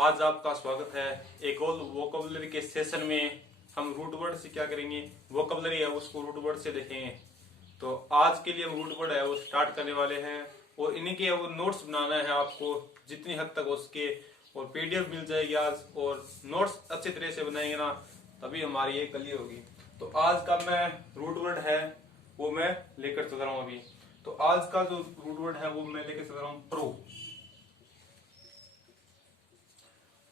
आज आपका स्वागत है एक और वोकैबुलरी के सेशन में। हम रूट वर्ड से क्या करेंगे, वोकैबुलरी है उसको रूट वर्ड से देखेंगे। तो आज के लिए हम रूट वर्ड है वो स्टार्ट करने वाले हैं और इन्हीं के वो नोट्स बनाना है आपको जितनी हद तक हो सके, और पीडीएफ मिल जाएगी आज। और नोट्स अच्छी तरह से बनाएंगे ना तभी हमारी ये क्लियर होगी। तो आज का मैं रूट वर्ड है वो मैं लेकर चल रहा हूँ अभी। तो आज का जो रूट वर्ड है वो मैं लेकर चल रहा हूँ प्रो।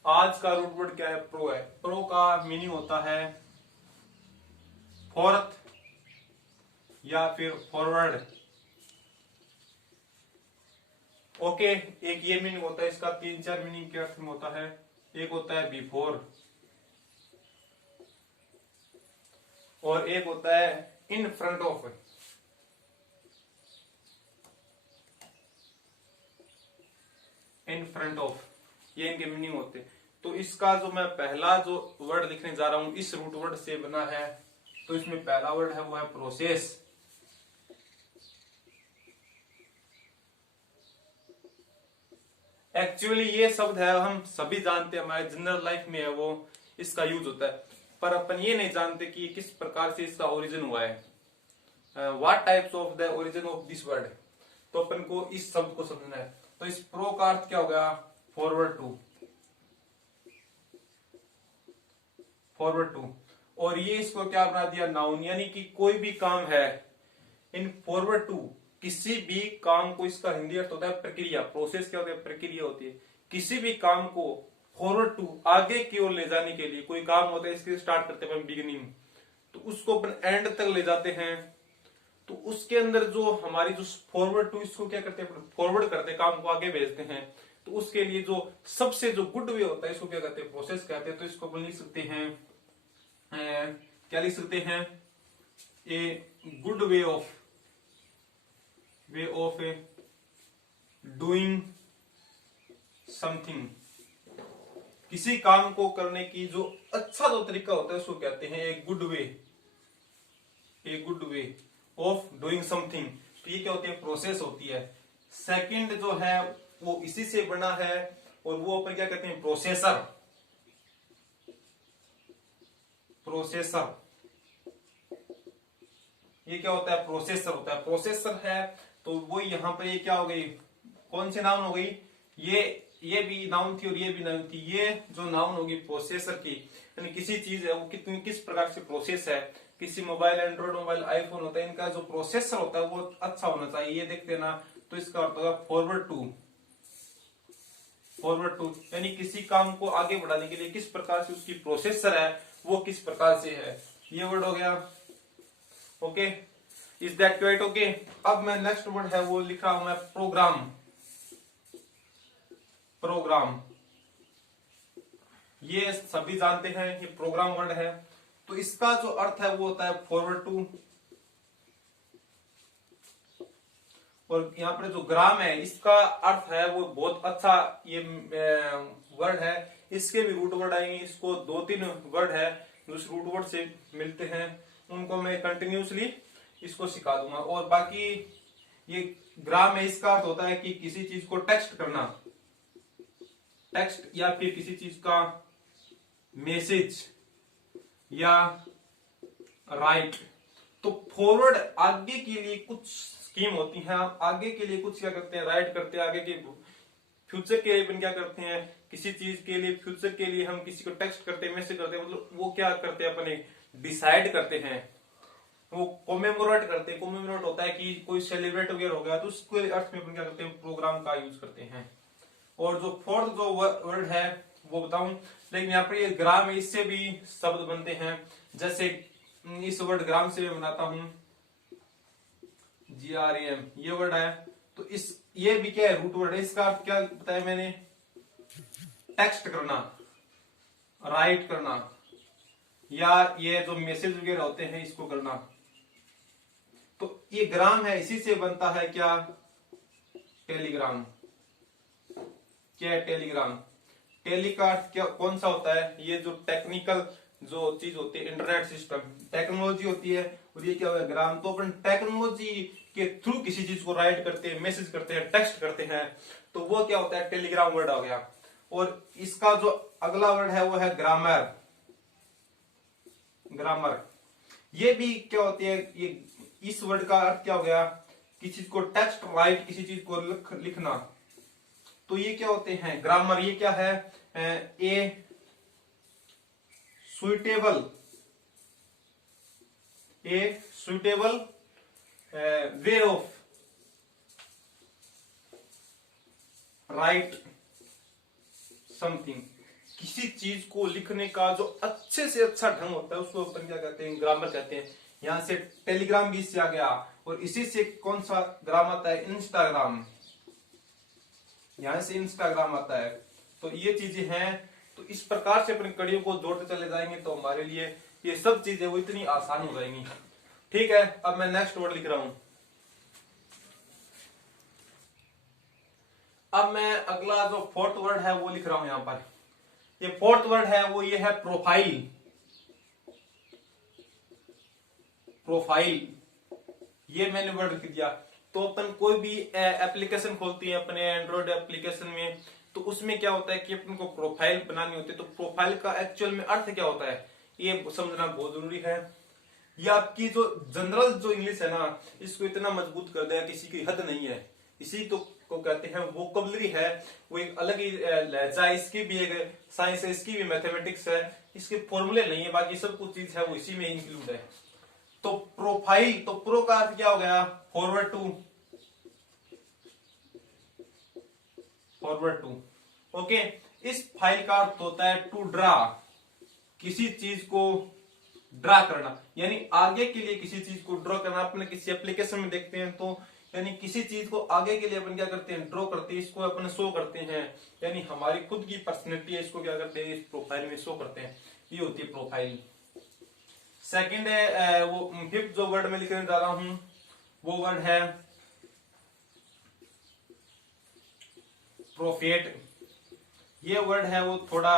आज का रूट वर्ड क्या है? प्रो है। प्रो का मीनिंग होता है फोर्थ या फिर फॉरवर्ड। ओके, एक ये मीनिंग होता है, इसका 3-4 मीनिंग के अर्थ में होता है। एक होता है बिफोर और एक होता है in front of. In front of, ये इनके मीनिंग होते हैं। तो इसका जो मैं पहला जो वर्ड लिखने जा रहा हूं इस रूट वर्ड से बना है, तो इसमें पहला वर्ड है वो है प्रोसेस। एक्चुअली ये शब्द है हम सभी जानते हैं, हमारे जनरल लाइफ में है वो इसका यूज होता है, पर अपन ये नहीं जानते कि किस प्रकार से इसका ओरिजिन हुआ है। What types of the origin of this word. तो अपन को इस शब्द को समझना है। तो इस प्रो का अर्थ क्या हो गया? Forward to. फॉरवर्ड टू, और ये इसको क्या बना दिया? नाउन, यानी कि कोई भी काम है इन फॉरवर्ड टू, किसी भी काम को, इसका हिंदी अर्थ होता है प्रक्रिया। प्रोसेस क्या होता है? प्रक्रिया होती है। किसी भी काम को फॉरवर्ड टू, आगे की ओर ले जाने के लिए कोई काम होता है, इसके स्टार्ट करते हैं बिगिनिंग, तो उसको अपन एंड तक ले जाते हैं। तो उसके अंदर जो हमारी जो फॉरवर्ड टू, इसको क्या करते हैं? फॉरवर्ड करते हैं, काम को आगे भेजते हैं। तो उसके लिए जो सबसे जो गुड वे होता है इसको क्या कहते हैं? प्रोसेस कहते हैं। तो इसको अपन लिख सकते हैं, क्या लिख सकते हैं? A good way of doing something. किसी काम को करने की जो अच्छा जो तरीका होता है उसको कहते हैं a good way. A good way of doing something. तो ये क्या होती है? प्रोसेस होती है। सेकंड जो है वो इसी से बना है और वो अपन क्या कहते हैं? प्रोसेसर। प्रोसेसर, ये क्या होता है? प्रोसेसर होता है। प्रोसेसर है तो वो यहाँ पर ये क्या हो गई? कौन सी नाउन हो गई? ये भी नाउन थी और ये भी नाउन थी। ये जो नाउन होगी प्रोसेसर की, यानी किसी चीज है वो कितनी किस प्रकार से प्रोसेस है। किसी मोबाइल, एंड्रॉइड मोबाइल, आईफोन होता है, इनका जो प्रोसेसर होता है वो अच्छा होना चाहिए, ये देखते ना। तो इसका अर्थ होगा फॉरवर्ड टू। फॉरवर्ड टू यानी किसी काम को आगे बढ़ाने के लिए किस प्रकार से उसकी प्रोसेसर है वो किस प्रकार से है, ये वर्ड हो गया। Okay, is that clear? Okay, अब मैं नेक्स्ट वर्ड है वो लिख रहा हूं मैं प्रोग्राम। प्रोग्राम, ये सभी जानते हैं ये प्रोग्राम वर्ड है। तो इसका जो अर्थ है वो होता है फॉरवर्ड टू। और यहाँ पर जो ग्राम है इसका अर्थ है वो बहुत अच्छा ये वर्ड है। इसके भी रूट वर्ड आएंगे। इसको 2-3 वर्ड है जो इस रूट वर्ड से मिलते हैं, उनको मैं कंटिन्यूसली इसको सिखा दूंगा। और बाकी ये ग्राम है, इसका अर्थ होता है कि किसी चीज को टेक्स्ट करना, टेक्स्ट या फिर किसी चीज का मैसेज या राइट। तो फॉरवर्ड आगे के लिए कुछ स्कीम होती है, आगे के लिए कुछ क्या करते हैं? राइट करते हैं। आगे के फ्यूचर के लिए अपन क्या करते हैं? किसी चीज के लिए, फ्यूचर के लिए हम किसी को टेक्स्ट करते हैं, मैसेज करते हैं, मतलब वो क्या करते हैं? अपने डिसाइड करते हैं, वो कोमेमोरेट करते हैं। कोमेमोरेट होता है कि कोई सेलिब्रेट वगैरह हो गया, तो उसके अर्थ में अपन क्या करते हैं? प्रोग्राम का यूज करते हैं। और जो फोर्थ जो वर्ड है वो बताऊं, लेकिन यहाँ पर ये ग्राम है, इससे भी शब्द बनते हैं। जैसे इस वर्ड ग्राम से मैं बनाता हूं GRAM, ये वर्ड है। तो इस ये भी क्या है? रूट वर्ड है। इसका अर्थ क्या बताया मैंने? टेक्स्ट करना, राइट करना, या ये जो मैसेज वगैरह होते हैं इसको करना। तो ये ग्राम है, इसी से बनता है क्या? टेलीग्राम। क्या है टेलीग्राम? टेली का अर्थ क्या कौन सा होता है? ये जो टेक्निकल जो चीज होती है, इंटरनेट सिस्टम, टेक्नोलॉजी होती है। और ये क्या होगा? ग्राम। तो अपन टेक्नोलॉजी के थ्रू किसी चीज को राइट करते हैं, मैसेज करते हैं, टेक्स्ट करते हैं, तो वो क्या होता है? टेलीग्राम वर्ड हो गया। और इसका जो अगला वर्ड है वो है ग्रामर। ग्रामर ये भी क्या होती है, ये इस वर्ड का अर्थ क्या हो गया, किसी चीज को टेक्स्ट राइट, किसी चीज को लिखना। तो ये क्या होते हैं ग्रामर, ये क्या है, a suitable way of write something. किसी चीज को लिखने का जो अच्छे से अच्छा ढंग होता है उसको अपन क्या कहते हैं, ग्रामर कहते हैं। यहां से टेलीग्राम भी इससे आ गया, और इसी से कौन सा ग्राम आता है, इंस्टाग्राम। यहां से इंस्टाग्राम आता है। तो ये चीजें हैं। तो इस प्रकार से अपनी कड़ियों को जोड़ते चले जाएंगे तो हमारे लिए ये सब चीजें वो इतनी आसान हो जाएंगी। ठीक है, अब मैं नेक्स्ट वर्ड लिख रहा हूं। अब मैं अगला जो फोर्थ वर्ड है वो लिख रहा हूं यहां पर। ये फोर्थ वर्ड है वो ये है प्रोफाइल। प्रोफाइल ये मैंने वर्ड लिख दिया। तो अपन कोई भी एप्लीकेशन खोलती है अपने एंड्रॉइड एप्लीकेशन में, तो उसमें क्या होता है कि अपन को प्रोफाइल बनानी होती है। तो प्रोफाइल का एक्चुअल में अर्थ क्या होता है ये समझना बहुत जरूरी है। ये आपकी जो जनरल जो इंग्लिश है ना, इसको इतना मजबूत कर देगा, किसी की हद नहीं है। इसी को कहते हैं वोकैबुलरी है, वो एक अलग ही लहजा है। इसकी भी एक साइंस है, इसकी भी मैथमेटिक्स है, इसके फॉर्मूले नहीं है, बाकी सब कुछ चीज है वो इसी में इंक्लूड है। तो प्रोफाइल, तो प्रो का अर्थ क्या हो गया, फॉरवर्ड टू। ओके, इस फाइल का अर्थ होता है टू ड्रा, किसी चीज को ड्रा करना, यानी आगे के लिए किसी चीज को ड्रॉ करना। अपने किसी एप्लीकेशन में देखते हैं तो यानी किसी चीज को आगे के लिए अपन क्या करते हैं, ड्रॉ करते हैं, इसको अपन शो करते हैं, यानी हमारी खुद की पर्सनैलिटी है, इसको क्या करते हैं, इस प्रोफाइल में शो करते हैं। ये होती है प्रोफाइल। सेकंड है वो फिफ्थ जो वर्ड में लिखने जा रहा हूं वो वर्ड है प्रोफेट। ये वर्ड है वो थोड़ा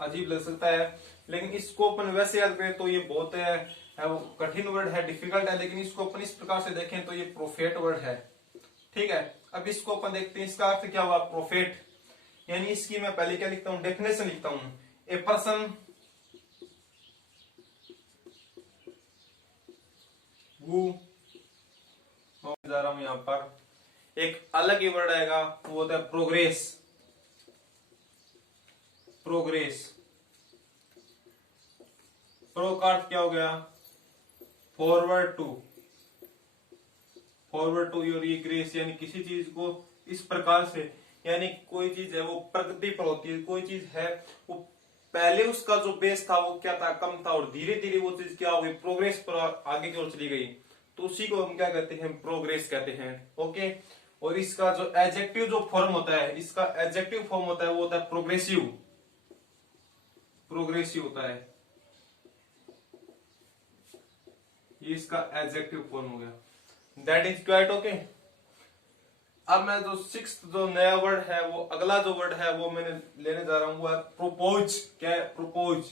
अजीब लग सकता है, लेकिन इसको अपन वैसे याद करें तो ये बहुत है वो कठिन वर्ड है, डिफिकल्ट है। लेकिन इसको अपन इस प्रकार से देखें तो ये प्रोफेट वर्ड है। ठीक है, अब इसको अपन देखते हैं इसका अर्थ क्या हुआ प्रोफेट। यानी इसकी मैं पहले क्या लिखता हूं, डेफिनेशन लिखता हूं। ए पर्सन हु, जा रहा हूं यहां पर एक अलग ही वर्ड आएगा, वो होता है प्रोग्रेस। प्रो का अर्थ क्या हो गया, फॉरवर्ड टू योर ग्रेस, यानी किसी चीज को इस प्रकार से, यानी कोई चीज है वो प्रगति पर होती है, कोई चीज है वो पहले उसका जो बेस था वो क्या था, कम था, और धीरे धीरे वो चीज क्या हो गई, प्रोग्रेस पर आगे की ओर चली गई। तो उसी को हम क्या कहते हैं, प्रोग्रेस कहते हैं। ओके, और इसका जो एडजेक्टिव जो फॉर्म होता है, इसका एडजेक्टिव फॉर्म होता है वो होता है प्रोग्रेसिव होता है। ये इसका एडजेक्टिव फॉर्म हो गया। That is quite okay. अब मैं जो सिक्स्थ जो नया वर्ड है वो अगला जो वर्ड है वो मैंने लेने जा रहा हूं वो है प्रोपोज। क्या है प्रोपोज,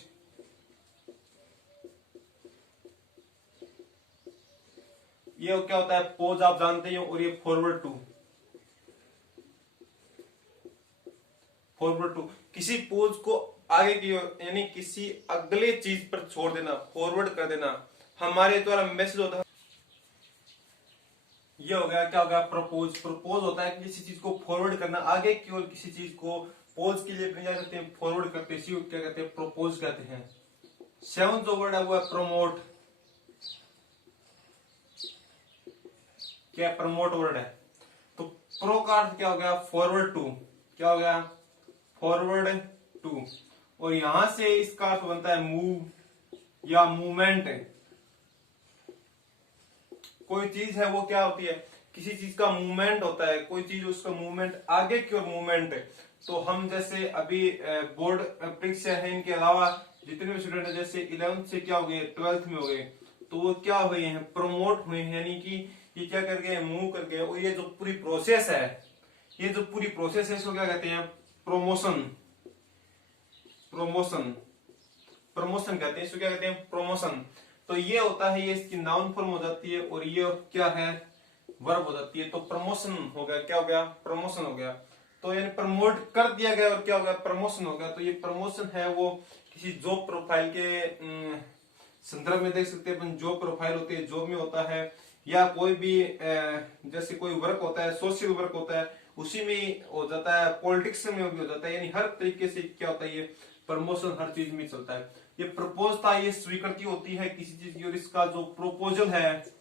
ये क्या होता है, पोज आप जानते हो, और ये फॉरवर्ड टू, किसी पोज को आगे की ओर यानी किसी अगले चीज पर छोड़ देना, फॉरवर्ड कर देना, हमारे द्वारा मैसेज होता है। ये हो गया, क्या हो गया, प्रपोज। प्रपोज होता है किसी चीज को फॉरवर्ड करना, आगे की ओर किसी चीज को पोज के लिए क्या करते हैं, फॉरवर्ड करते हैं, क्या कहते हैं, प्रपोज कहते हैं। सेवंथ जो वर्ड है वो है प्रमोट। क्या प्रमोट वर्ड है। तो प्रो का अर्थ क्या हो गया, फॉरवर्ड टू। क्या हो गया, फॉरवर्ड टू, और यहां से इसका अर्थ बनता है मूव या मूवमेंट। कोई चीज है वो क्या होती है, किसी चीज का मूवमेंट होता है, कोई चीज उसका मूवमेंट आगे की ओर मूवमेंट। तो हम जैसे अभी बोर्ड परीक्षा है, इनके अलावा जितने भी स्टूडेंट है जैसे 11th से क्या हो गए 12th में हो गए, तो वो क्या हुए हैं, प्रमोट हुए हैं, यानी कि ये क्या कर गए, मूव कर गए। और ये जो पूरी प्रोसेस है, ये जो पूरी प्रोसेस है इसको क्या कहते हैं, प्रमोशन कहते हैं, इसको क्या कहते हैं, प्रमोशन। तो ये होता है, ये इसकी नाउन फॉर्म हो जाती है, और ये क्या है, वर्ब हो जाती है। तो प्रमोशन हो गया, क्या हो गया, प्रमोशन हो गया। तो यानी प्रमोट कर दिया गया और क्या हो गया, प्रमोशन हो गया। तो ये प्रमोशन है वो किसी जॉब प्रोफाइल के संदर्भ में देख सकते हैं अपन। जॉब प्रोफाइल होती है, जॉब में होता है, या कोई भी जैसे कोई वर्क होता है, सोशल वर्क होता है, उसी में हो जाता है, पॉलिटिक्स में भी हो जाता है, यानी हर तरीके से क्या होता है, ये प्रमोशन हर चीज में चलता है। ये प्रपोज था, ये स्वीकृति होती है किसी चीज की, और इसका जो प्रोपोजल है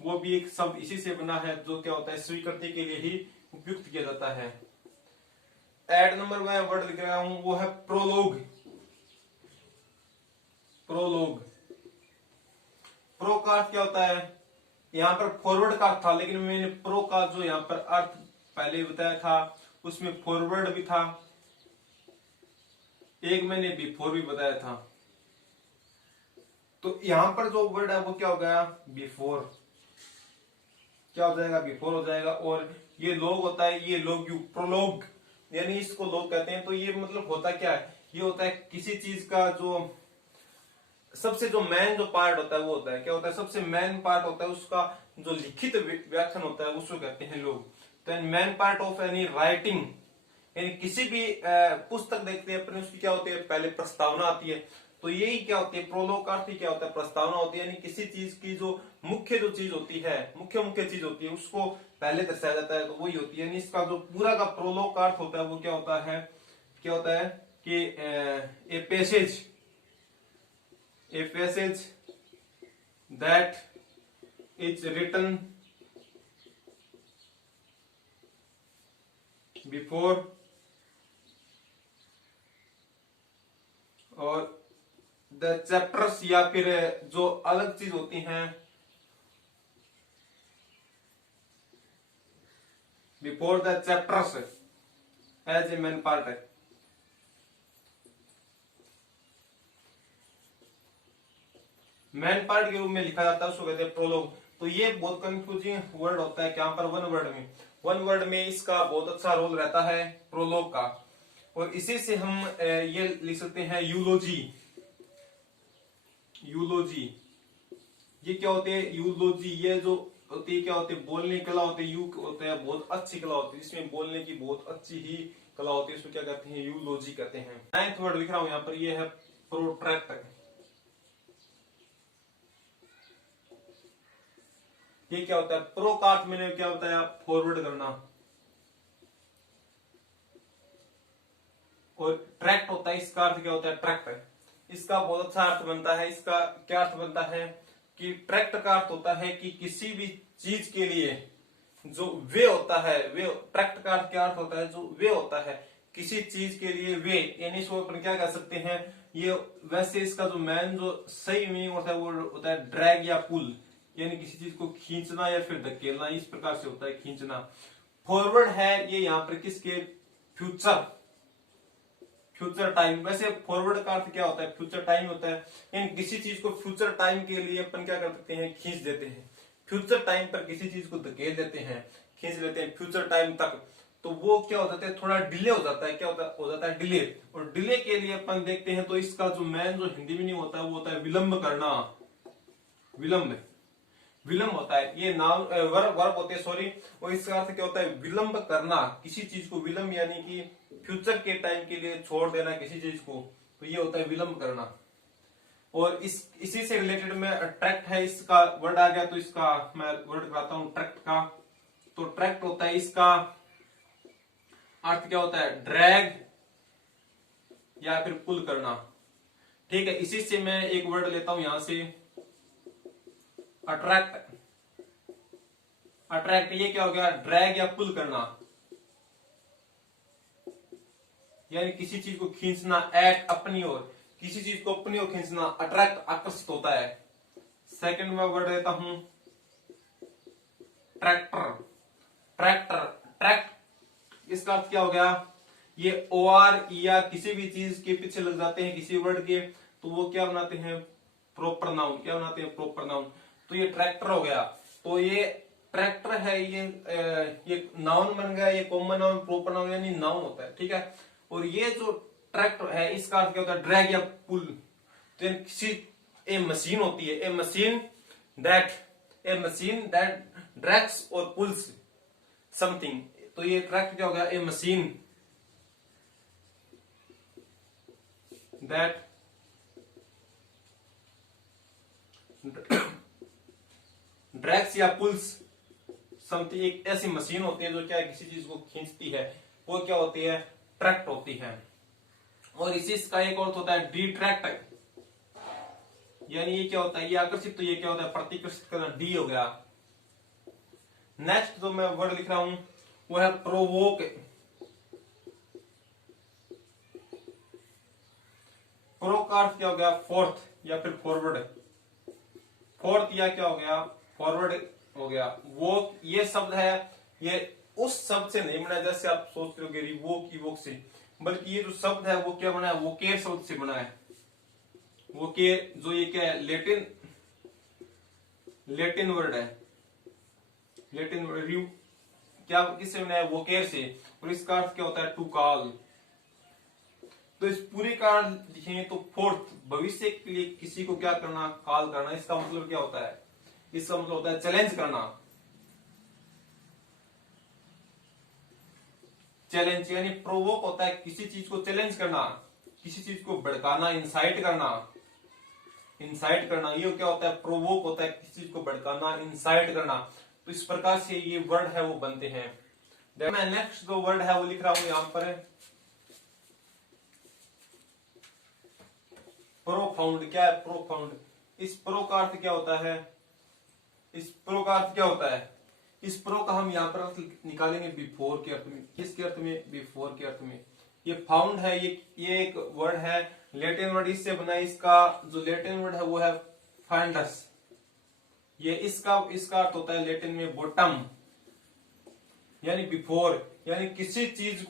वो भी एक शब्द इसी से बना है, जो क्या होता है स्वीकृति के लिए ही उपयुक्त किया जाता है। एड नंबर मैं वर्ड लिख रहा हूं वो है प्रोलोग। प्रोलोग, प्रो का अर्थ क्या होता है, यहाँ पर फॉरवर्ड का अर्थ था, लेकिन मैंने प्रो का जो यहाँ पर अर्थ पहले बताया था उसमें फॉरवर्ड भी था, एक मैंने बिफोर भी बताया था। तो यहां पर जो वर्ड है वो क्या हो गया, बिफोर। क्या हो जाएगा, बिफोर हो जाएगा। और ये लोग होता है, ये लोग यू प्रोलोग, यानी इसको लोग कहते हैं। तो ये मतलब होता क्या है, ये होता है किसी चीज का जो सबसे जो मेन जो पार्ट होता है वो होता है, क्या होता है, सबसे मेन पार्ट होता है, उसका जो लिखित व्याख्यान होता है उसको कहते हैं लोग। तो main part of any writing, यानी किसी भी पुस्तक देखते हैं अपने, उसकी क्या होती है, पहले प्रस्तावना आती है। तो यही क्या होती है, प्रोलोग का अर्थ ही क्या होता है, प्रस्तावना होती है। यानी किसी चीज की जो मुख्य जो चीज होती है, मुख्य चीज होती है, उसको पहले दर्शाया जाता है, तो वही होती है। यानी इसका जो पूरा का प्रोलोग का अर्थ होता है वो क्या होता है, कि a passage that is written before, और द चैप्टर्स, या फिर जो अलग चीज होती हैं before the chapters as a main part है। मेन पार्ट के रूप में लिखा जाता है, उसको कहते हैं प्रोलोग। तो ये बहुत कंफ्यूजिंग वर्ड होता है, यहाँ पर वन वर्ड में इसका बहुत अच्छा रोल रहता है प्रोलोग का। और इसी से हम ये लिख सकते हैं यूलोजी। यूलोजी ये क्या होते हैं, यूलोजी ये जो होती है क्या होती है, बोलने की कला होती है। यू होता है बहुत अच्छी कला होती है, जिसमें बोलने की बहुत अच्छी ही कला होती है, उसको क्या कहते हैं, यूलोजी कहते हैं। 9th वर्ड लिख रहा हूं यहाँ पर, ये है प्रोट्रैक्ट। ये क्या होता है, प्रो का अर्थ मैंने क्या बताया, फॉरवर्ड करना, और ट्रैक्ट होता है, इसका अर्थ क्या होता है, ट्रैक्ट। इसका बहुत अच्छा अर्थ बनता है। इसका क्या अर्थ बनता है कि ट्रैक्ट का अर्थ होता है कि किसी भी चीज के लिए जो वे होता है, वे ट्रैक्ट का अर्थ क्या अर्थ होता है, जो वे होता है किसी चीज के लिए वे, यानी इसको अपन क्या कह सकते हैं, ये वैसे इसका जो मेन जो सही मीनिंग होता है वो होता है ड्रैग या पुल, यानी किसी चीज को खींचना या फिर धकेलना, इस प्रकार से होता है खींचना। फॉरवर्ड है ये यहाँ पर किसके, फ्यूचर टाइम। वैसे फॉरवर्ड का अर्थ क्या होता है, फ्यूचर टाइम होता है, यानी किसी चीज को फ्यूचर टाइम के लिए अपन क्या कर सकते हैं, खींच देते हैं। फ्यूचर टाइम पर किसी चीज को धकेल देते हैं, खींच लेते हैं फ्यूचर टाइम तक, तो वो क्या हो जाता है, थोड़ा डिले हो जाता है। क्या हो जाता है डिले। और डिले के लिए अपन देखते हैं तो इसका जो मेन जो हिंदी मीनिंग होता है वो होता है विलंब करना। विलंब होता है, ये नाउन वर्ब होते हैं, सॉरी। और इसका अर्थ क्या होता है, विलंब करना, किसी चीज को विलंब, यानी कि फ्यूचर के टाइम के लिए छोड़ देना किसी चीज को, तो ये होता है विलंब करना। और इसी से रिलेटेड में ट्रैक्ट है, इसका वर्ड आ गया, तो इसका मैं वर्ड कराता हूं ट्रैक्ट का। तो ट्रैक्ट होता है, इसका अर्थ क्या होता है, ड्रैग या फिर पुल करना। ठीक है, इसी से मैं एक वर्ड लेता हूं यहां से, अट्रैक्ट। अट्रैक्ट ये क्या हो गया, ड्रैग या पुल करना, यानी किसी चीज को खींचना, एट अपनी ओर, किसी चीज को अपनी ओर खींचना, अट्रैक्ट आकर्षित होता है। सेकंड में वर्ड देता हूं ट्रैक्टर। ट्रैक्ट इसका अर्थ क्या हो गया, ये ओआर या किसी भी चीज के पीछे लग जाते हैं किसी वर्ड के, तो वो क्या बनाते हैं, प्रॉपर नाउन। क्या बनाते हैं, प्रॉपर नाउन। तो ये ट्रैक्टर हो गया। तो ये ट्रैक्टर है, ये नाउन बन गया, ये कॉमन नाउन, प्रॉपर नाउन यानी नाउन होता है। ठीक है, और ये जो ट्रैक्टर है इसका अर्थ क्या होता है, ड्रैग या पुल। तो किसी ए मशीन होती है, ए मशीन दैट ड्रैग्स और पुल्स समथिंग, तो ये करेक्ट क्या हो गया, ए मशीन दैट ड्रैग्स या पुल्स समथिंग, एक ऐसी मशीन होती है जो क्या किसी चीज को खींचती है, वो क्या होती है, ट्रैक्ट होती है। और इसी का एक और होता है डिट्रैक्ट, यानी ये क्या होता है, ये आकर्षित, तो ये क्या होता है, प्रतिकर्षित करना, डी हो गया। नेक्स्ट जो मैं वर्ड लिख रहा हूं वो है प्रोवोक। प्रो का अर्थ क्या हो गया, फोर्थ या फिर फॉरवर्ड, फोर्थ या क्या हो गया, फॉरवर्ड हो गया। वो ये शब्द है, ये उस शब्द से नहीं बना जैसे आप सोच रहे हो रिवोक इवोक से, बल्कि ये जो शब्द है वो क्या बना है, वोकेर शब्द से बना है। वोकेर जो ये क्या है, लेटिन वर्ड है, लेटिन वर्ड क्या किससे बना है, वोकेर से, और इसका अर्थ क्या होता है, टू कॉल। तो इस पूरी का लिखेंगे तो फोर्थ, भविष्य के लिए किसी को क्या करना, कॉल करना। इसका मतलब क्या होता है, इसका मतलब होता है चैलेंज करना। चैलेंज यानी प्रोवोक होता है किसी चीज को चैलेंज करना, किसी चीज को भड़काना, इंसाइट करना, इंसाइट करना, ये क्या होता है, प्रोवोक होता है किसी चीज को भड़काना, इंसाइट करना। तो इस प्रकार से ये वर्ड है वो बनते हैं। मैं नेक्स्ट जो वर्ड है वो लिख रहा हूं यहां पर, प्रोफाउंड। क्या है प्रोफाउंड, इस प्रो का अर्थ क्या होता है, इस प्रो का अर्थ क्या होता है, इस प्रो का हम यहाँ पर अर्थ निकालेंगे बिफोर के अर्थ में। किसके अर्थ में, बिफोर के अर्थ में। ये फाउंड है, ये एक वर्ड है, लैटिन वर्ड इससे बना है। इसका जो लैटिन वर्ड है वो है फाइंडस। ये इसका अर्थ होता है लैटिन में बॉटम, यानी बिफोर, यानी किसी चीज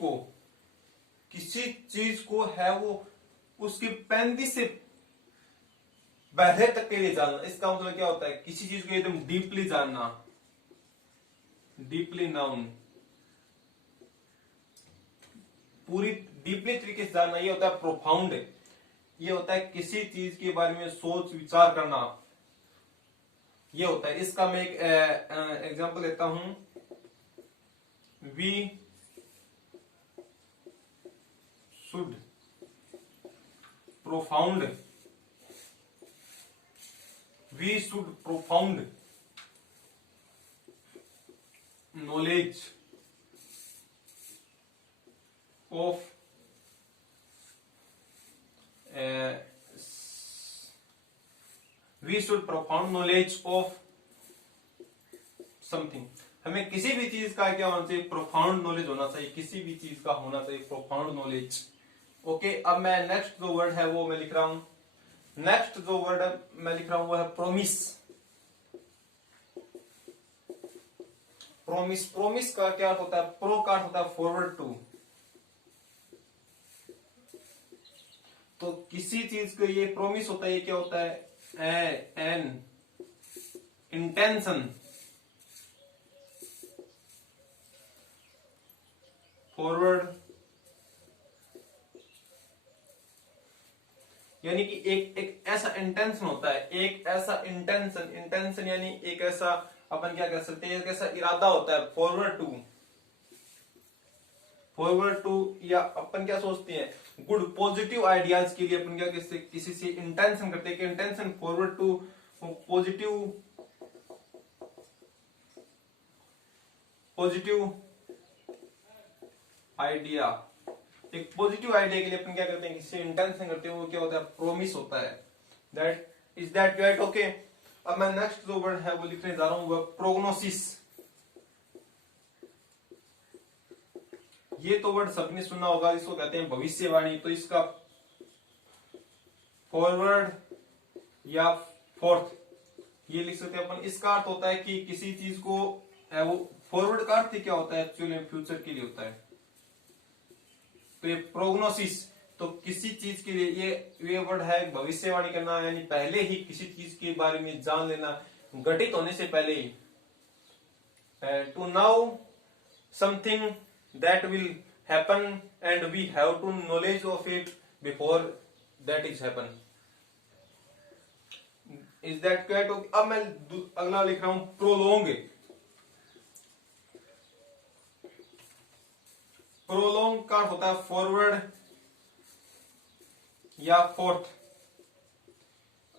को है वो उसकी पैंदी से पहले तक के लिए जानना। इसका मतलब क्या होता है, किसी चीज को एकदम डीपली जानना, डीपली नाउन, पूरी डीपली तरीके से जानना, ये होता है प्रोफाउंड। ये होता है किसी चीज के बारे में सोच विचार करना, ये होता है। इसका मैं एक एग्जांपल देता हूं, we should profound, we should profound knowledge of we should profound knowledge of something। हमें किसी भी चीज का क्या होना चाहिए, प्रोफाउंड नॉलेज होना चाहिए, किसी भी चीज का होना चाहिए प्रोफाउंड नॉलेज। ओके, अब मैं नेक्स्ट जो वर्ड है वो मैं लिख रहा हूं, नेक्स्ट जो वर्ड मैं लिख रहा हूं वो है प्रोमिस। प्रोमिस, प्रोमिस का क्या अर्थ होता है, प्रो का अर्थ होता है फॉरवर्ड टू। तो किसी चीज को ये प्रोमिस होता है, ये क्या होता है, एन इंटेंशन, फॉरवर्ड, यानी कि एक ऐसा इंटेंशन होता है, एक ऐसा इंटेंशन यानी एक ऐसा, अपन क्या कह सकते हैं, एक ऐसा इरादा होता है, फॉरवर्ड टू, या अपन क्या सोचते हैं, गुड पॉजिटिव आइडियाज के लिए अपन क्या किसी से इंटेंशन करते हैं कि intention forward to positive idea. एक पॉजिटिव आइडिया के लिए अपन क्या करते हैं, किसी इंटेंशन करते हैं, वो क्या होता है, प्रोमिस होता है। That is that right, okay. अब मैं नेक्स्ट जो वर्ड है वो लिखने जा रहा हूं, वो प्रोग्नोसिस। ये तो वर्ड सबने सुना होगा, इसको कहते हैं भविष्यवाणी। तो इसका फॉरवर्ड या फोर्थ ये लिख सकते हैं अपन। इसका अर्थ होता है कि किसी चीज को, वो फॉरवर्ड का अर्थ क्या होता है, एक्चुअली फ्यूचर के लिए होता है। तो ये प्रोग्नोसिस, तो किसी चीज के लिए ये वर्ड है भविष्यवाणी करना, यानी पहले ही किसी चीज के बारे में जान लेना, घटित होने से पहले ही। To know something that will happen and we have to knowledge of it before that is happen, is that correct? अब मैं अगला लिख रहा हूं प्रोलोंग। प्रोलोंग का अर्थ होता है फॉरवर्ड या फोर्थ।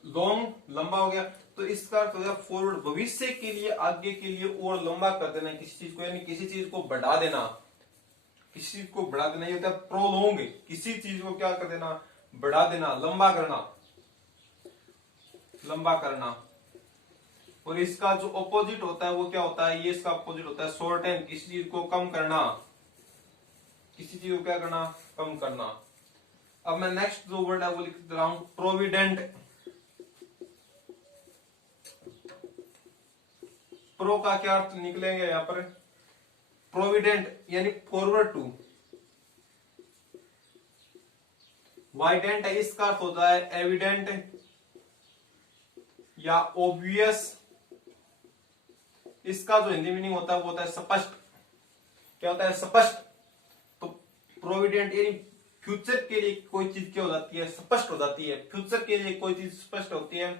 लॉन्ग लंबा हो गया, तो इसका अर्थ हो गया फॉरवर्ड, भविष्य के लिए, आगे के लिए और लंबा कर देना किसी चीज को, यानी किसी चीज को बढ़ा देना, किसी चीज को बढ़ा देना, ये होता है प्रोलोंग। किसी चीज को क्या कर देना, बढ़ा देना, लंबा करना, लंबा करना। और इसका जो ऑपोजिट होता है वो क्या होता है, ये इसका ऑपोजिट होता है शॉर्टेन, किसी चीज को कम करना, किसी चीज को क्या करना, कम करना। अब मैं नेक्स्ट जो वर्ड है वो लिख रहा हूं प्रोविडेंट। प्रो का क्या अर्थ निकलेंगे यहां पर, प्रोविडेंट यानी फॉरवर्ड टू। वाइडेंट है, इसका अर्थ होता है एविडेंट या ओब्वियस। इसका जो हिंदी मीनिंग होता है वो होता है स्पष्ट। क्या होता है, स्पष्ट। तो प्रोविडेंट यानी फ्यूचर के लिए कोई चीज क्या हो जाती है, स्पष्ट हो जाती है। फ्यूचर के लिए कोई चीज स्पष्ट होती है।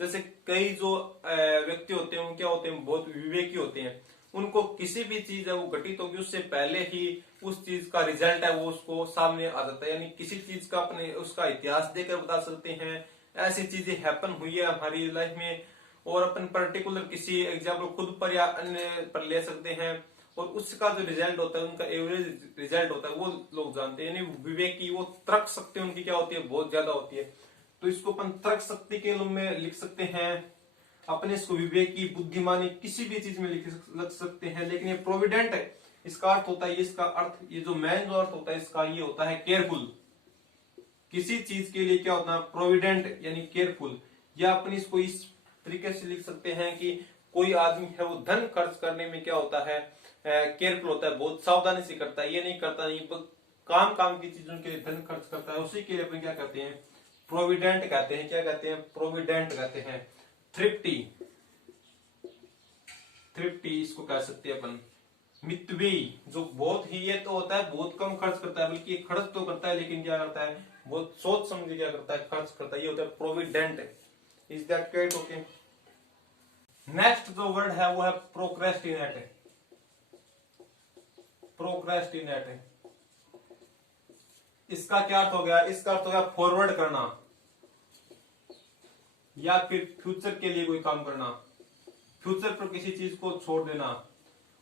जैसे कई जो व्यक्ति होते हैं वो क्या होते हैं, बहुत विवेकी होते हैं। उनको किसी भी चीज है वो घटित होगी उससे पहले ही उस चीज का रिजल्ट है वो उसको सामने आ जाता है, यानी किसी चीज का अपने उसका इतिहास देकर बता सकते हैं। ऐसी चीजें हैपन हुई है हमारी लाइफ में, और अपन पर्टिकुलर किसी एग्जाम्पल खुद पर या अन्य पर ले सकते हैं, और उसका जो रिजल्ट होता है, उनका एवरेज रिजल्ट होता है वो लोग जानते हैं। यानी विवेकी, वो तर्क शक्ति उनकी क्या होती है, बहुत ज्यादा होती है। तो इसको अपन तर्क शक्ति के रूप में लिख सकते हैं। अपने इसको विवेकी, बुद्धिमानी किसी भी चीज में लिख सकते हैं। लेकिन ये प्रोविडेंट है, इसका अर्थ होता है, इसका अर्थ, ये जो मेन जो अर्थ होता है इसका, ये होता है केयरफुल। किसी चीज के लिए क्या होता है, प्रोविडेंट यानी केयरफुल। या अपनी इसको इस तरीके से लिख सकते हैं कि कोई आदमी है वो धन खर्च करने में क्या होता है, केयरफुल होता है, बहुत सावधानी से करता है। ये नहीं करता नहीं, काम की चीजों के लिए धन खर्च करता है, उसी के लिए अपन क्या कहते हैं, प्रोविडेंट कहते हैं। क्या कहते हैं, प्रोविडेंट कहते हैं। थ्रिफ्टी, थ्रिफ्टी इसको कह सकते हैं अपन। मितव्ययी, जो बहुत ही, ये तो होता है बहुत कम खर्च करता है, बल्कि खर्च तो करता है लेकिन क्या करता है, बहुत सोच समझ के क्या करता है, खर्च करता है। ये होता है provident. Is that correct? Okay. Next जो वर्ड है वो है प्रोक्रेस्टिनेट। प्रोक्रेस्टिनेट, इसका क्या अर्थ हो गया, इसका अर्थ हो गया फॉरवर्ड करना या फिर फ्यूचर के लिए कोई काम करना, फ्यूचर पर किसी चीज को छोड़ देना।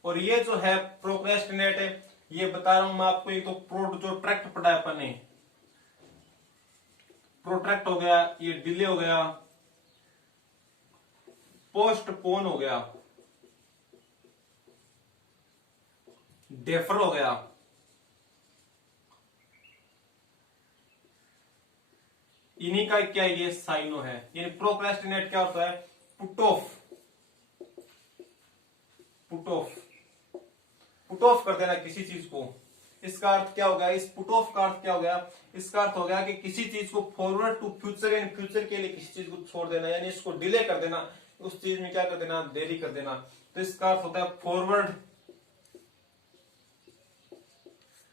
और ये जो है प्रोक्रेस्टिनेट है, ये बता रहा हूं मैं आपको। एक तो प्रोट्रैक्ट पढ़ा है अपन ने, प्रोट्रैक्ट हो गया, ये डिले हो गया, पोस्टपोन हो गया, डेफर हो गया। इन्हीं का क्या ये साइनो है। यानी प्रोक्रेस्टिनेट क्या होता है, put off, put off, put off कर देना किसी चीज को। इसका अर्थ क्या हो गया, इस पुट ऑफ का अर्थ क्या हो गया, इसका अर्थ हो गया कि किसी चीज को फॉरवर्ड टू फ्यूचर, यानी फ्यूचर के लिए किसी चीज को छोड़ देना, यानी इसको डिले कर देना, उस चीज में क्या कर देना, देरी कर देना। तो इसका अर्थ होता है फॉरवर्ड।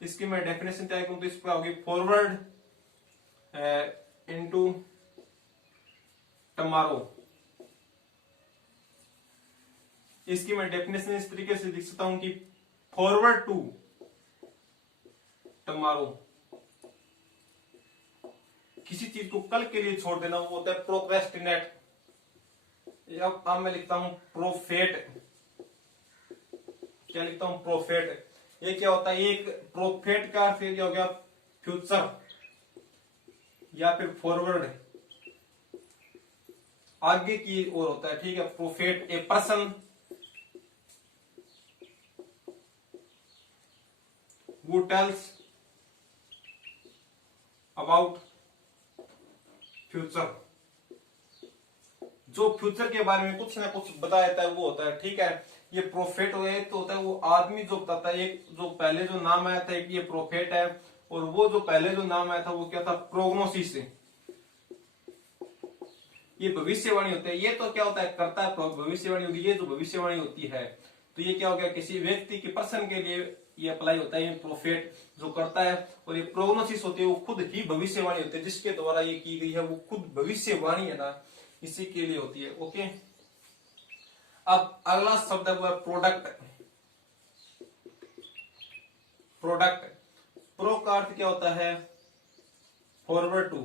इसकी मैं डेफिनेशन क्या करूं, तो इस पर होगी फॉरवर्ड इनटू टमारो। इसकी मैं डेफिनेशन इस तरीके से लिख सकता हूं कि फॉरवर्ड टू टमारो, किसी चीज को कल के लिए छोड़ देना, वो होता है प्रोक्रेस्टिनेट। अब मैं लिखता हूं प्रोफेट। क्या लिखता हूं, प्रोफेट। ये क्या होता है, एक प्रोफेट का अर्थ क्या हो गया, फ्यूचर या फिर फॉरवर्ड, आगे की ओर होता है। ठीक है, prophet a person who tells about future, जो फ्यूचर के बारे में कुछ ना कुछ बता देता है वो होता है। ठीक है, ये प्रोफेट हो गया, तो होता है वो आदमी जो बताता है। एक जो पहले जो नाम आया था, एक ये प्रोफेट है, और वो जो पहले जो नाम आया था वो क्या था, प्रोग्नोसिस। ये भविष्यवाणी होता है। ये तो क्या होता है, करता है भविष्यवाणी होगी। ये जो भविष्यवाणी होती है, तो ये क्या हो गया, किसी व्यक्ति के पर्सन के लिए ये अप्लाई होता है, ये प्रोफेट जो करता है। और ये प्रोग्नोसिस होती है, वो खुद ही भविष्यवाणी होती है, जिसके द्वारा ये की गई है वो खुद भविष्यवाणी है ना, इसी के लिए होती है। ओके, अब अगला शब्द है वो है प्रोडक्ट। प्रोडक्ट प्रो का अर्थ क्या होता है? Forward to.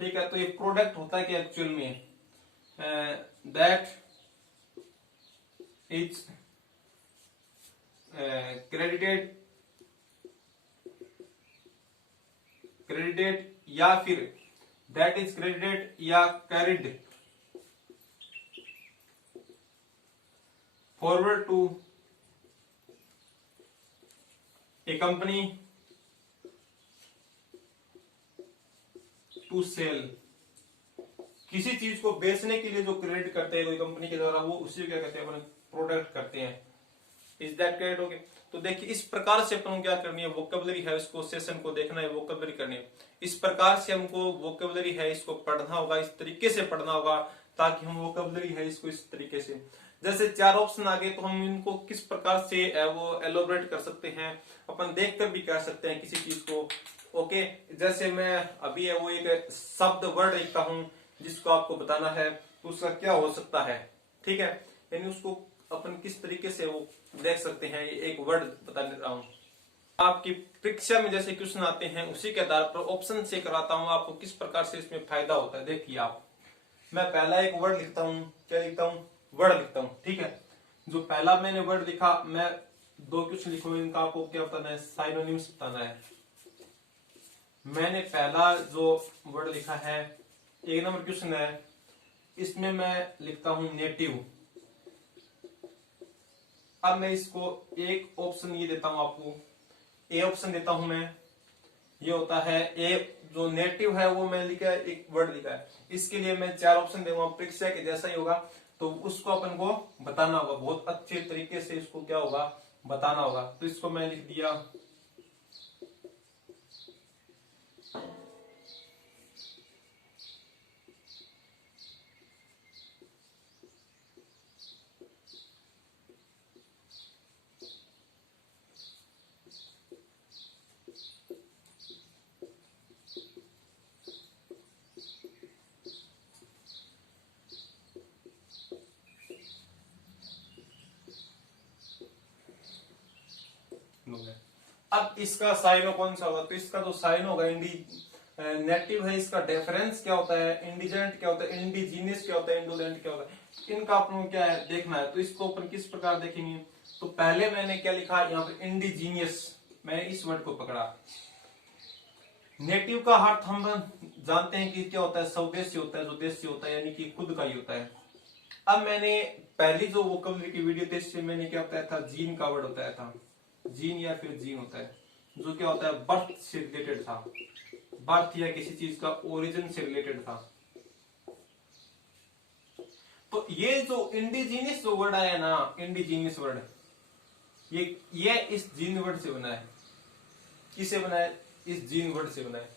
ठीक है, तो ये प्रोडक्ट होता है कि एक्चुअल में दैट इज क्रेडिटेड या फिर दैट इज क्रेडिटेड या carried forward to a company to sell. किसी चीज को बेचने के लिए जो क्रेडिट करते हैं कोई कंपनी के द्वारा, वो उसी को क्या कहते हैं? अपन प्रोडक्ट करते हैं। Is that credit? ओके, तो देखिए इस प्रकार से अपन को क्या करनी है, वोकेबलरी है इसको, सेशन को देखना है, वोकेबलरी करनी है। इस प्रकार से हमको वोकेबलरी है इसको पढ़ना होगा, इस तरीके से पढ़ना होगा ताकि हम वोकेबलरी है इसको इस तरीके से, जैसे 4 ऑप्शन आ गए तो हम इनको किस प्रकार से वो एलोबरेट कर सकते हैं, अपन देख कर भी कर सकते हैं किसी चीज को। ओके, जैसे मैं अभी है वो एक शब्द वर्ड लिखता हूं जिसको आपको बताना है तो उसका क्या हो सकता है। ठीक है, यानी उसको अपन किस तरीके से वो देख सकते हैं। एक वर्ड बता देता हूं, आपकी परीक्षा में जैसे क्वेश्चन आते हैं उसी के आधार पर ऑप्शन से कराता हूं आपको किस प्रकार से इसमें फायदा होता है। देखिए आप, मैं पहला एक वर्ड लिखता हूं, क्या लिखता हूं? वर्ड लिखता हूं। ठीक है, जो पहला मैंने वर्ड लिखा, मैं 2 क्वेश्चन लिखूंगा, इनका आपको क्या बताना है? साइनोनिम्स बताना है। मैंने पहला जो वर्ड लिखा है, 1 नंबर क्वेश्चन है, इसमें मैं लिखता हूं नेटिव। अब मैं इसको एक ऑप्शन ये देता हूं आपको, ए ऑप्शन देता हूं मैं, ये होता है ए। जो नेटिव है वो मैं लिखा है, एक वर्ड लिखा है, इसके लिए मैं 4 ऑप्शन दूंगा, परीक्षा के जैसा ही होगा, तो उसको अपन को बताना होगा, बहुत अच्छे तरीके से इसको क्या होगा? बताना होगा। तो इसको मैं लिख दिया अब इसका साइनो कौन सा होगा? तो इसका जो साइन होगा नेटिव है, इसका डिफरेंस क्या होता है? इंडिजेंट क्या होता है? इंडिजीनियस क्या होता है? इंडोलेंट क्या होता है? इनका अपन को क्या है देखना है। तो इसको अपन किस प्रकार देखेंगे? तो पहले मैंने क्या लिखा यहाँ पे? इंडिजीनियस। मैंने इस वर्ड को पकड़ा। नेटिव का अर्थ हम जानते हैं कि क्या होता है? स्वदेशी होता है, जो देशी होता है, यानी कि खुद का ही होता है। अब मैंने पहली जो वोकेबलरी की वीडियो थी इसमें मैंने क्या बताया था? जीन का वर्ड बताया था। जीन या फिर जीन होता है जो क्या होता है? बर्थ से रिलेटेड था, बर्थ या किसी चीज का ओरिजिन से रिलेटेड था। तो ये जो इंडिजीनियस जो वर्ड आया ना, इंडिजीनियस वर्ड, ये इस जीन वर्ड से बना है। किससे बना है? इस जीन वर्ड से बना है।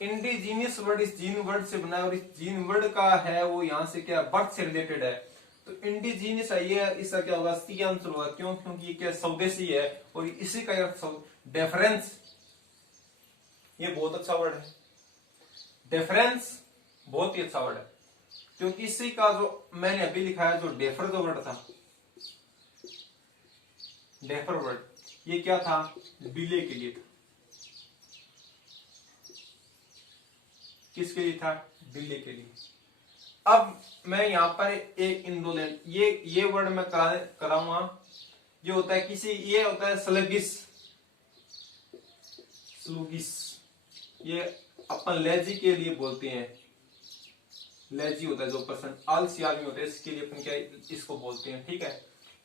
इंडिजीनियस वर्ड इस जीन वर्ड से बना है, और इस जीन वर्ड का है वो यहां से क्या? बर्थ से रिलेटेड है। तो इंडिजीनियस है ये, इसका क्या होगा? सी आंसर होगा। क्यों? क्योंकि ये क्या? स्वदेशी है, और इसी का डिफरेंस, ये बहुत अच्छा वर्ड है। डिफरेंस बहुत ही अच्छा वर्ड है, क्योंकि इसी का जो मैंने अभी लिखा है, जो डेफर जो वर्ड था, डेफर वर्ड, ये क्या था? डिले के लिए था। किसके लिए था? डिले के लिए। अब मैं यहां पर एक इंडोलेंट, ये वर्ड मैं कराऊंगा। ये होता है किसी, ये होता है स्लगिस। स्लूगिस, ये अपन लेजी के लिए बोलते हैं। लेजी होता है जो पर्सन, आलसी आदमी होता है, इसके लिए अपन क्या इसको बोलते हैं। ठीक है,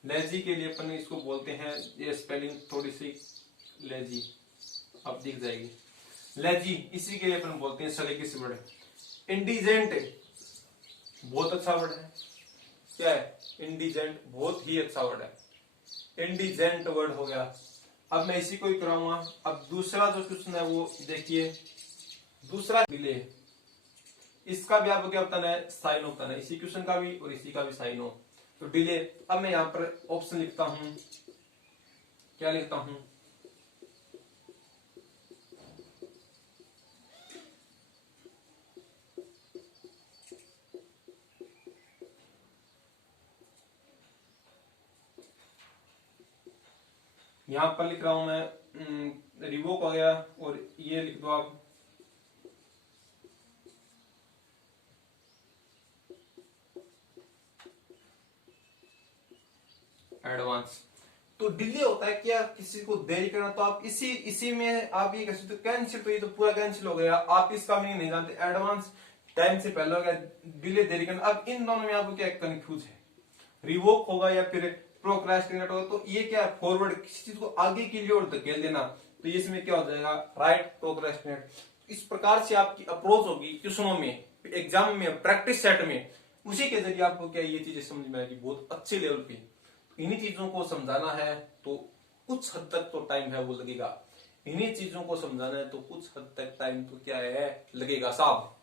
लेजी के लिए अपन इसको बोलते हैं। ये स्पेलिंग थोड़ी सी लेजी अब दिख जाएगी। लेजी, इसी के लिए अपन बोलते हैं स्लगिस वर्ड। इंडिजेंट बहुत अच्छा वर्ड है। क्या है? इंडिजेंट बहुत ही अच्छा वर्ड है। इंडिजेंट वर्ड हो गया। अब मैं इसी को ही कराऊंगा। अब दूसरा जो क्वेश्चन है वो देखिए, दूसरा डिले, इसका भी आपको क्या बताना है? साइनो बताना है। इसी क्वेश्चन का भी और इसी का भी साइनो। तो डिले, अब मैं यहां पर ऑप्शन लिखता हूं, क्या लिखता हूं? यहां पर लिख रहा हूं मैं रिवोक हो गया, और ये लिख दो आप एडवांस। तो डिले होता है क्या, किसी को देरी करना, तो आप इसी में आप ये कह सकते हो कैंसिल, तो ये तो पूरा कैंसिल हो गया, आप इसका मीनिंग नहीं जानते। एडवांस टाइम से पहले हो गया, डिले देरी करना। अब इन दोनों में आपको क्या कंफ्यूज है, रिवोक होगा या फिर प्रोक्रेस्टिनेट होगा, तो ये क्या फॉरवर्ड, किसी चीज को आगे के लिए और धकेल देना, तो इसमें क्या हो जाएगा राइट प्रोक्रेस्टिनेट। इस प्रकार से आपकी अप्रोच होगी क्वेश्चनों में, एग्जाम में, प्रैक्टिस सेट में, उसी के जरिए आपको क्या ये चीजें समझ में आएगी बहुत अच्छे लेवल पे। इन्हीं चीजों को समझाना है तो कुछ हद तक तो टाइम है वो लगेगा, इन्हीं चीजों को समझाना है तो कुछ हद तक टाइम तो क्या है लगेगा साहब।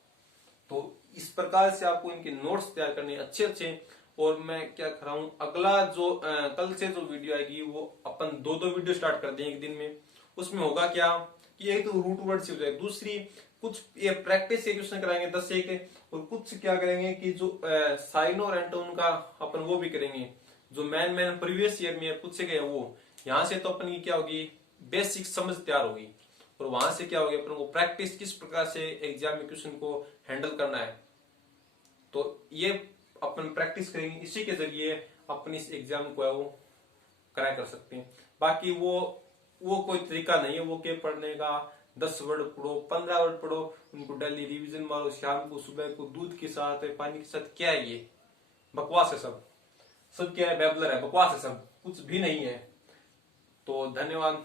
तो इस प्रकार से आपको इनके नोट्स तैयार करने अच्छे अच्छे। और मैं क्या कर रहा हूं, अगला जो कल से जो वीडियो आएगी वो अपन दो वीडियो स्टार्ट कर दें एक दिन में। उसमें होगा क्या कि एक तो रूट वर्ड से हो जाएगा, दूसरी कुछ ये प्रैक्टिस के क्वेश्चन कराएंगे 10 एक, और कुछ क्या करेंगे कि जो साइन और एंटोन का अपन वो भी करेंगे, जो मैन प्रीवियस ईयर में पूछे गए वो। यहाँ से तो अपन की क्या होगी बेसिक समझ तैयार होगी, और वहां से क्या होगी अपन को प्रैक्टिस किस प्रकार से एग्जाम में क्वेश्चन को हैंडल करना है, तो ये अपन प्रैक्टिस करेंगे, इसी के जरिए अपन इस एग्जाम को है वो क्रैक कर सकते हैं। बाकी वो कोई तरीका नहीं है वो के पढ़ने का, 10 वर्ड पढ़ो 15 वर्ड पढ़ो, उनको डेली रिवीजन मारो, शाम को सुबह को दूध के साथ पानी के साथ, क्या है ये बकवास है सब क्या है, बैबलर है, बकवास है सब, कुछ भी नहीं है। तो धन्यवाद।